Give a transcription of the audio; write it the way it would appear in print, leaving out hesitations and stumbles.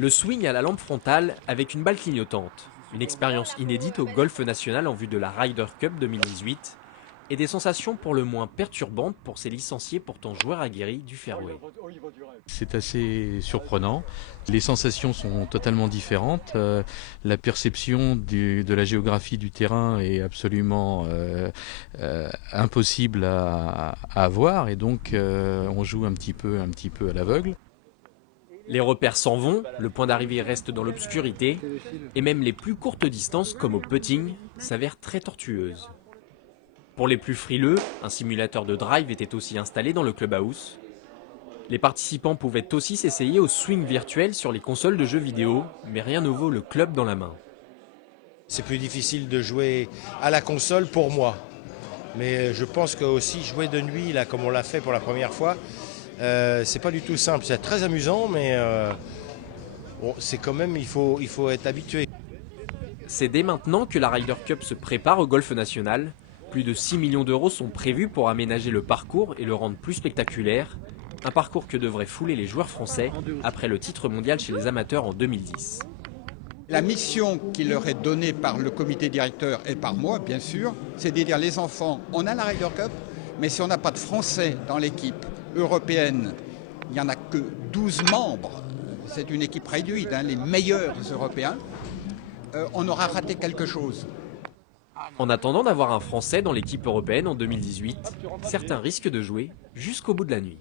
Le swing à la lampe frontale avec une balle clignotante. Une expérience inédite au Golf National en vue de la Ryder Cup 2018 et des sensations pour le moins perturbantes pour ces licenciés pourtant joueurs aguerris du fairway. C'est assez surprenant. Les sensations sont totalement différentes. La perception de la géographie du terrain est absolument impossible à avoir et donc on joue un petit peu à l'aveugle. Les repères s'en vont, le point d'arrivée reste dans l'obscurité et même les plus courtes distances comme au putting s'avèrent très tortueuses. Pour les plus frileux, un simulateur de drive était aussi installé dans le clubhouse. Les participants pouvaient aussi s'essayer au swing virtuel sur les consoles de jeux vidéo, mais rien ne vaut le club dans la main. C'est plus difficile de jouer à la console pour moi. Mais je pense que aussi jouer de nuit, là, comme on l'a fait pour la première fois, c'est pas du tout simple. C'est très amusant, mais bon, c'est quand même, il faut être habitué. C'est dès maintenant que la Ryder Cup se prépare au Golf National. Plus de 6 millions d'euros sont prévus pour aménager le parcours et le rendre plus spectaculaire. Un parcours que devraient fouler les joueurs français après le titre mondial chez les amateurs en 2010. La mission qui leur est donnée par le comité directeur et par moi, bien sûr, c'est de dire les enfants, on a la Ryder Cup, mais si on n'a pas de Français dans l'équipe européenne, il n'y en a que 12 membres, c'est une équipe réduite, les meilleurs Européens, on aura raté quelque chose. En attendant d'avoir un Français dans l'équipe européenne en 2018, certains risquent de jouer jusqu'au bout de la nuit.